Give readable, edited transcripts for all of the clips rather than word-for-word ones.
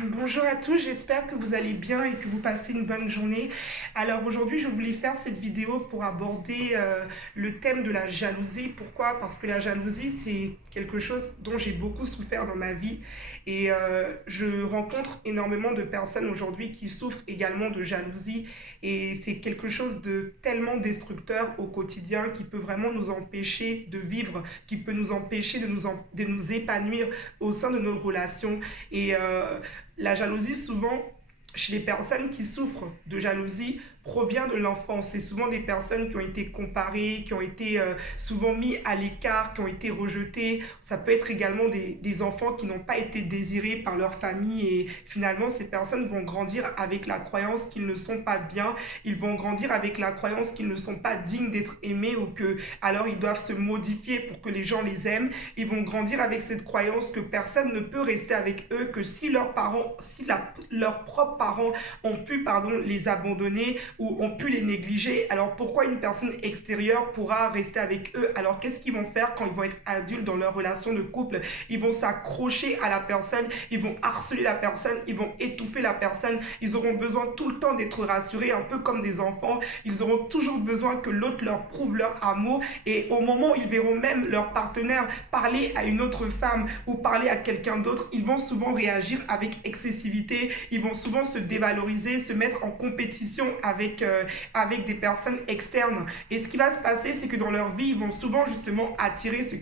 Bonjour à tous, j'espère que vous allez bien et que vous passez une bonne journée. Alors aujourd'hui, je voulais faire cette vidéo pour aborder le thème de la jalousie. Pourquoi? Parce que la jalousie, c'est quelque chose dont j'ai beaucoup souffert dans ma vie et je rencontre énormément de personnes aujourd'hui qui souffrent également de jalousie et c'est quelque chose de tellement destructeur au quotidien qui peut vraiment nous empêcher de vivre, qui peut nous empêcher de nous épanouir au sein de nos relations. Et la jalousie, souvent, chez les personnes qui souffrent de jalousie, provient de l'enfance. C'est souvent des personnes qui ont été comparées, qui ont été souvent mis à l'écart, qui ont été rejetées. Ça peut être également des enfants qui n'ont pas été désirés par leur famille et finalement ces personnes vont grandir avec la croyance qu'ils ne sont pas bien. Ils vont grandir avec la croyance qu'ils ne sont pas dignes d'être aimés ou que alors ils doivent se modifier pour que les gens les aiment. Ils vont grandir avec cette croyance que personne ne peut rester avec eux, que si leurs parents, leurs propres parents ont pu les abandonner ou ont pu les négliger, alors pourquoi une personne extérieure pourra rester avec eux? Alors qu'est-ce qu'ils vont faire quand ils vont être adultes dans leur relation de couple? Ils vont s'accrocher à la personne, ils vont harceler la personne, ils vont étouffer la personne, ils auront besoin tout le temps d'être rassurés, un peu comme des enfants. Ils auront toujours besoin que l'autre leur prouve leur amour et au moment où ils verront même leur partenaire parler à une autre femme ou parler à quelqu'un d'autre, ils vont souvent réagir avec excessivité, ils vont souvent se dévaloriser, se mettre en compétition avec des personnes externes. Et ce qui va se passer, c'est que dans leur vie, ils vont souvent justement attirer ce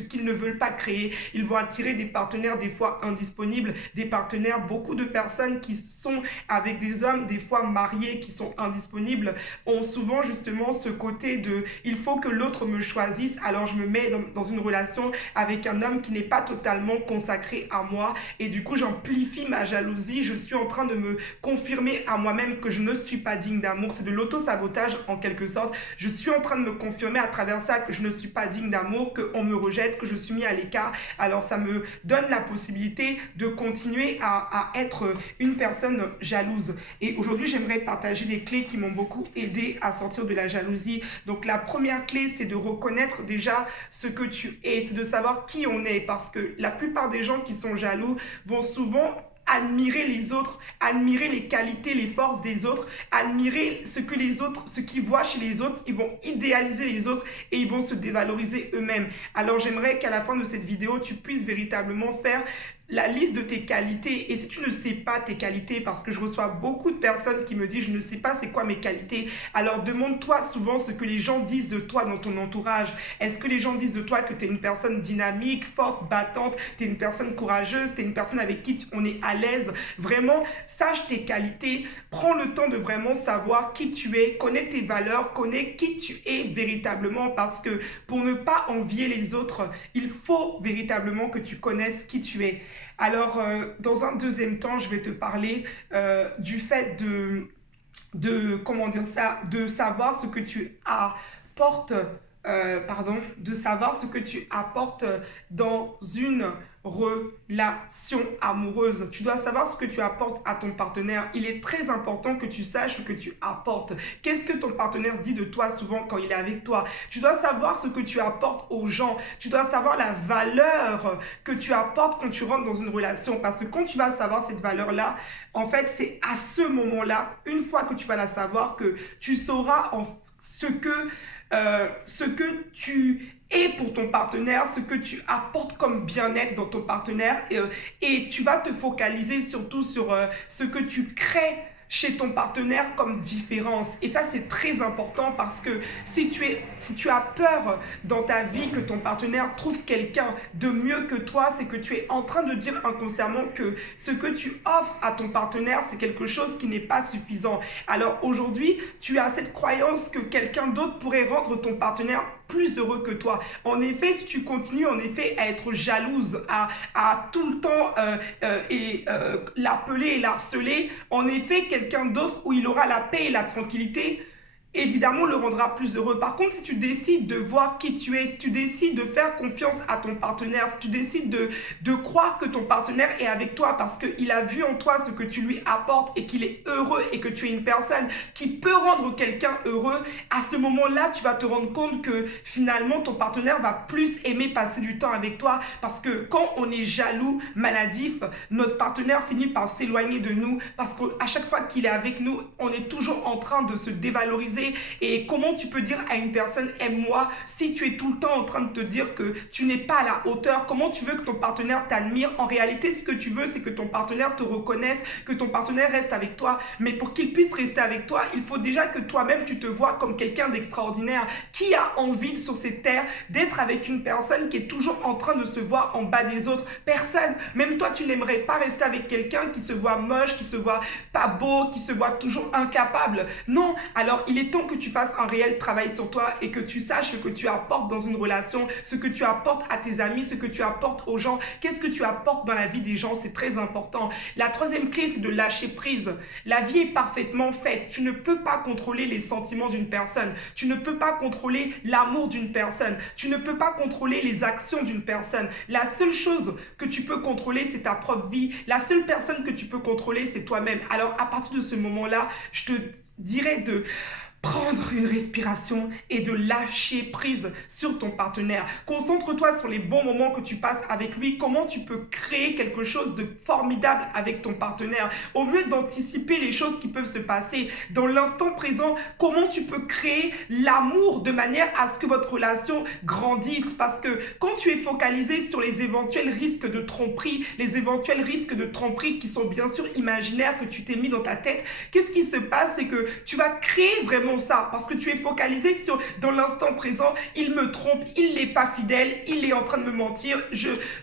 qu'ils ne veulent pas créer. Ils vont attirer des partenaires des fois indisponibles, des partenaires, beaucoup de personnes qui sont avec des hommes des fois mariés qui sont indisponibles, ont souvent justement ce côté de il faut que l'autre me choisisse, alors je me mets dans une relation avec un homme qui n'est pas totalement consacré à moi et du coup j'amplifie ma jalousie, je suis en train de me confirmer à moi-même que je ne suis pas digne d'amour, c'est de l'auto-sabotage en quelque sorte, je suis en train de me confirmer à travers ça que je ne suis pas digne d'amour, qu'on me rejette, que je suis mis à l'écart, alors ça me donne la possibilité de continuer à être une personne jalouse. Et aujourd'hui j'aimerais partager des clés qui m'ont beaucoup aidé à sortir de la jalousie. Donc la première clé, c'est de reconnaître déjà ce que tu es, c'est de savoir qui on est, parce que la plupart des gens qui sont jaloux vont souvent admirer les autres, admirer les qualités, les forces des autres, admirer ce que les autres, ce qu'ils voient chez les autres, ils vont idéaliser les autres et ils vont se dévaloriser eux-mêmes. Alors j'aimerais qu'à la fin de cette vidéo, tu puisses véritablement faire la liste de tes qualités. Et si tu ne sais pas tes qualités, parce que je reçois beaucoup de personnes qui me disent je ne sais pas c'est quoi mes qualités, alors demande-toi souvent ce que les gens disent de toi dans ton entourage. Est-ce que les gens disent de toi que tu es une personne dynamique, forte, battante, tu es une personne courageuse, tu es une personne avec qui on est à l'aise? Vraiment, sache tes qualités, prends le temps de vraiment savoir qui tu es, connais tes valeurs, connais qui tu es véritablement, parce que pour ne pas envier les autres, il faut véritablement que tu connaisses qui tu es. Alors, dans un deuxième temps, je vais te parler du fait comment dire ça, de savoir ce que tu apportes, de savoir ce que tu apportes dans une relation amoureuse. Tu dois savoir ce que tu apportes à ton partenaire. Il est très important que tu saches ce que tu apportes. Qu'est-ce que ton partenaire dit de toi souvent quand il est avec toi? Tu dois savoir ce que tu apportes aux gens. Tu dois savoir la valeur que tu apportes quand tu rentres dans une relation. Parce que quand tu vas savoir cette valeur-là, en fait, c'est à ce moment-là, une fois que tu vas la savoir, que tu sauras ce que tu es pour ton partenaire, ce que tu apportes comme bien-être dans ton partenaire et tu vas te focaliser surtout sur ce que tu crées chez ton partenaire comme différence. Et ça, c'est très important parce que si tu as peur dans ta vie que ton partenaire trouve quelqu'un de mieux que toi, c'est que tu es en train de dire inconsciemment que ce que tu offres à ton partenaire, c'est quelque chose qui n'est pas suffisant. Alors aujourd'hui, tu as cette croyance que quelqu'un d'autre pourrait rendre ton partenaire plus heureux que toi. En effet, si tu continues en effet à être jalouse, à tout le temps l'appeler et l'harceler, en effet, quelqu'un d'autre où il aura la paix et la tranquillité évidemment le rendra plus heureux. Par contre, si tu décides de voir qui tu es, si tu décides de faire confiance à ton partenaire, si tu décides de croire que ton partenaire est avec toi parce qu'il a vu en toi ce que tu lui apportes et qu'il est heureux et que tu es une personne qui peut rendre quelqu'un heureux, à ce moment-là, tu vas te rendre compte que finalement, ton partenaire va plus aimer passer du temps avec toi parce que quand on est jaloux, maladif, notre partenaire finit par s'éloigner de nous parce qu'à chaque fois qu'il est avec nous, on est toujours en train de se dévaloriser. Et comment tu peux dire à une personne aime-moi si tu es tout le temps en train de te dire que tu n'es pas à la hauteur? Comment tu veux que ton partenaire t'admire? En réalité, ce que tu veux, c'est que ton partenaire te reconnaisse, que ton partenaire reste avec toi. Mais pour qu'il puisse rester avec toi, il faut déjà que toi-même tu te vois comme quelqu'un d'extraordinaire. Qui a envie sur cette terre d'être avec une personne qui est toujours en train de se voir en bas des autres? Personne. Même toi, tu n'aimerais pas rester avec quelqu'un qui se voit moche, qui se voit pas beau, qui se voit toujours incapable. Non. Alors, il est temps que tu fasses un réel travail sur toi et que tu saches ce que tu apportes dans une relation, ce que tu apportes à tes amis, ce que tu apportes aux gens, qu'est-ce que tu apportes dans la vie des gens, c'est très important. La troisième clé, c'est de lâcher prise. La vie est parfaitement faite. Tu ne peux pas contrôler les sentiments d'une personne. Tu ne peux pas contrôler l'amour d'une personne. Tu ne peux pas contrôler les actions d'une personne. La seule chose que tu peux contrôler, c'est ta propre vie. La seule personne que tu peux contrôler, c'est toi-même. Alors, à partir de ce moment-là, je te dirais de prendre une respiration et de lâcher prise sur ton partenaire. Concentre-toi sur les bons moments que tu passes avec lui, comment tu peux créer quelque chose de formidable avec ton partenaire. Au mieux d'anticiper les choses qui peuvent se passer dans l'instant présent, comment tu peux créer l'amour de manière à ce que votre relation grandisse. Parce que quand tu es focalisé sur les éventuels risques de tromperie, les éventuels risques de tromperie qui sont bien sûr imaginaires que tu t'es mis dans ta tête, qu'est-ce qui se passe? C'est que tu vas créer vraiment ça parce que tu es focalisé sur dans l'instant présent. Il me trompe, il n'est pas fidèle, il est en train de me mentir.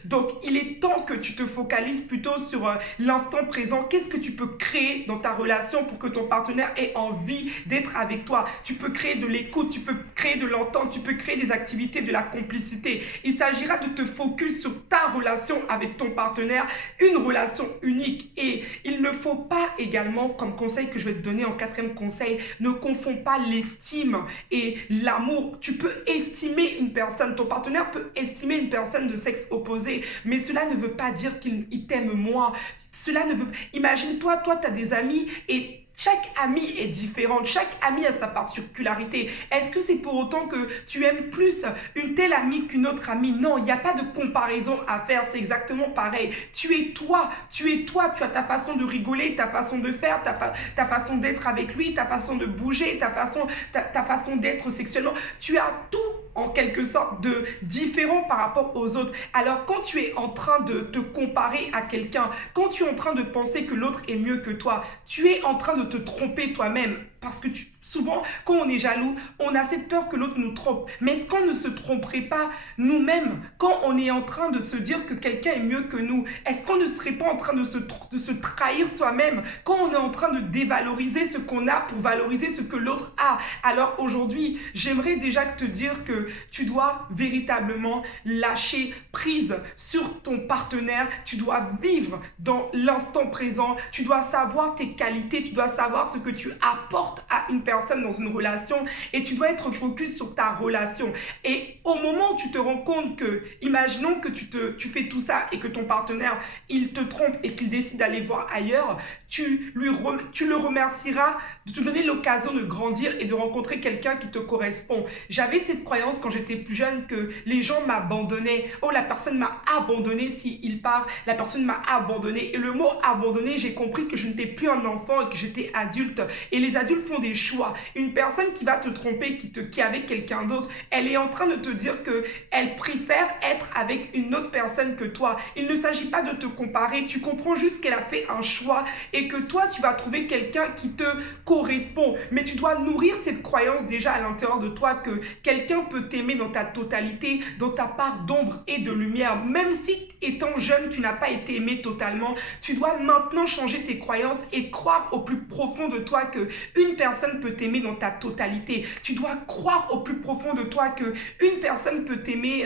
Donc il est temps que tu te focalises plutôt sur l'instant présent. Qu'est-ce que tu peux créer dans ta relation pour que ton partenaire ait envie d'être avec toi? Tu peux créer de l'écoute, tu peux créer de l'entente, tu peux créer des activités, de la complicité. Il s'agira de te focus sur ta relation avec ton partenaire, une relation unique. Et il ne faut pas également, comme conseil que je vais te donner en quatrième conseil, ne confonds pas l'estime et l'amour. Tu peux estimer une personne, ton partenaire peut estimer une personne de sexe opposé, mais cela ne veut pas dire qu'il t'aime moins. Cela ne veut... Imagine-toi, toi, tu as des amis et chaque ami est différente, chaque ami a sa particularité. Est-ce que c'est pour autant que tu aimes plus une telle amie qu'une autre amie? Non, il n'y a pas de comparaison à faire, c'est exactement pareil. Tu es toi, tu as ta façon de rigoler, ta façon de faire, ta façon d'être avec lui, ta façon de bouger, ta façon d'être sexuellement. Tu as tout en quelque sorte de différent par rapport aux autres. Alors quand tu es en train de te comparer à quelqu'un, quand tu es en train de penser que l'autre est mieux que toi, tu es en train de te tromper toi-même. Parce que souvent, quand on est jaloux, on a cette peur que l'autre nous trompe. Mais est-ce qu'on ne se tromperait pas nous-mêmes quand on est en train de se dire que quelqu'un est mieux que nous? Est-ce qu'on ne serait pas en train de se trahir soi-même quand on est en train de dévaloriser ce qu'on a pour valoriser ce que l'autre a? Alors aujourd'hui, j'aimerais déjà te dire que tu dois véritablement lâcher prise sur ton partenaire. Tu dois vivre dans l'instant présent. Tu dois savoir tes qualités. Tu dois savoir ce que tu apportes à une personne dans une relation et tu dois être focus sur ta relation. Et au moment où tu te rends compte que, imaginons que tu fais tout ça et que ton partenaire, il te trompe et qu'il décide d'aller voir ailleurs, tu le remercieras de te donner l'occasion de grandir et de rencontrer quelqu'un qui te correspond. J'avais cette croyance quand j'étais plus jeune que les gens m'abandonnaient. Oh, la personne m'a abandonné s'il part, la personne m'a abandonné. Et le mot abandonné, j'ai compris que je n'étais plus un enfant et que j'étais adulte. Et les adultes font des choix. Une personne qui va te tromper, qui est avec quelqu'un d'autre, elle est en train de te dire qu'elle préfère être avec une autre personne que toi. Il ne s'agit pas de te comparer. Tu comprends juste qu'elle a fait un choix et que toi, tu vas trouver quelqu'un qui te correspond. Mais tu dois nourrir cette croyance déjà à l'intérieur de toi que quelqu'un peut t'aimer dans ta totalité, dans ta part d'ombre et de lumière. Même si étant jeune, tu n'as pas été aimé totalement, tu dois maintenant changer tes croyances et croire au plus profond de toi que une une personne peut t'aimer dans ta totalité. Tu dois croire au plus profond de toi que une personne peut t'aimer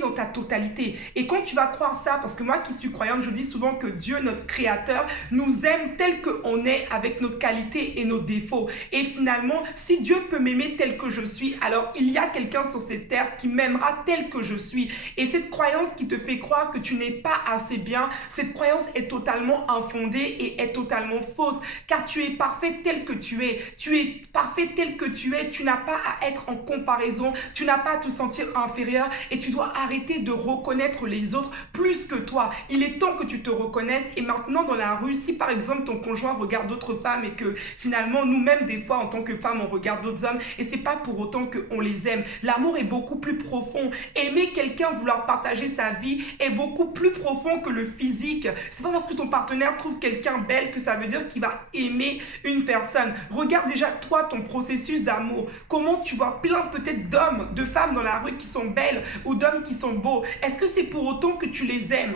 dans ta totalité. Et quand tu vas croire ça, parce que moi qui suis croyante, je dis souvent que Dieu, notre Créateur, nous aime tel qu'on est avec nos qualités et nos défauts. Et finalement, si Dieu peut m'aimer tel que je suis, alors il y a quelqu'un sur cette terre qui m'aimera tel que je suis. Et cette croyance qui te fait croire que tu n'es pas assez bien, cette croyance est totalement infondée et est totalement fausse, car tu es parfait tel que tu es. Tu es parfait tel que tu es. Tu n'as pas à être en comparaison, tu n'as pas à te sentir inférieur et tu dois arrêter de reconnaître les autres plus que toi. Il est temps que tu te reconnaisses. Et maintenant dans la rue, si par exemple ton conjoint regarde d'autres femmes et que finalement nous-mêmes des fois en tant que femmes on regarde d'autres hommes et c'est pas pour autant qu'on les aime. L'amour est beaucoup plus profond. Aimer quelqu'un, vouloir partager sa vie est beaucoup plus profond que le physique. C'est pas parce que ton partenaire trouve quelqu'un belle que ça veut dire qu'il va aimer une personne. Regarde déjà toi ton processus d'amour. Comment tu vois plein peut-être d'hommes, de femmes dans la rue qui sont belles ou d'hommes qui sont beaux. Est-ce que c'est pour autant que tu les aimes?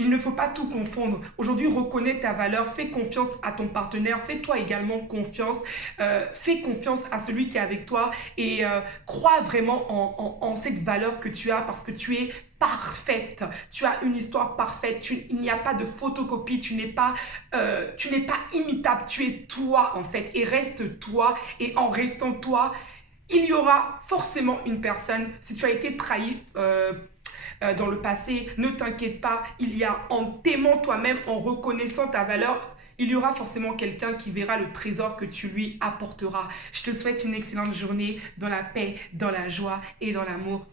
Il ne faut pas tout confondre. Aujourd'hui, reconnais ta valeur, fais confiance à ton partenaire, fais-toi également confiance, fais confiance à celui qui est avec toi et crois vraiment en cette valeur que tu as parce que tu es parfaite. Tu as une histoire parfaite, il n'y a pas de photocopie, tu n'es pas imitable, tu es toi en fait et reste toi et en restant toi, il y aura forcément une personne, si tu as été trahi dans le passé, ne t'inquiète pas, il y a en t'aimant toi-même, en reconnaissant ta valeur, il y aura forcément quelqu'un qui verra le trésor que tu lui apporteras. Je te souhaite une excellente journée dans la paix, dans la joie et dans l'amour.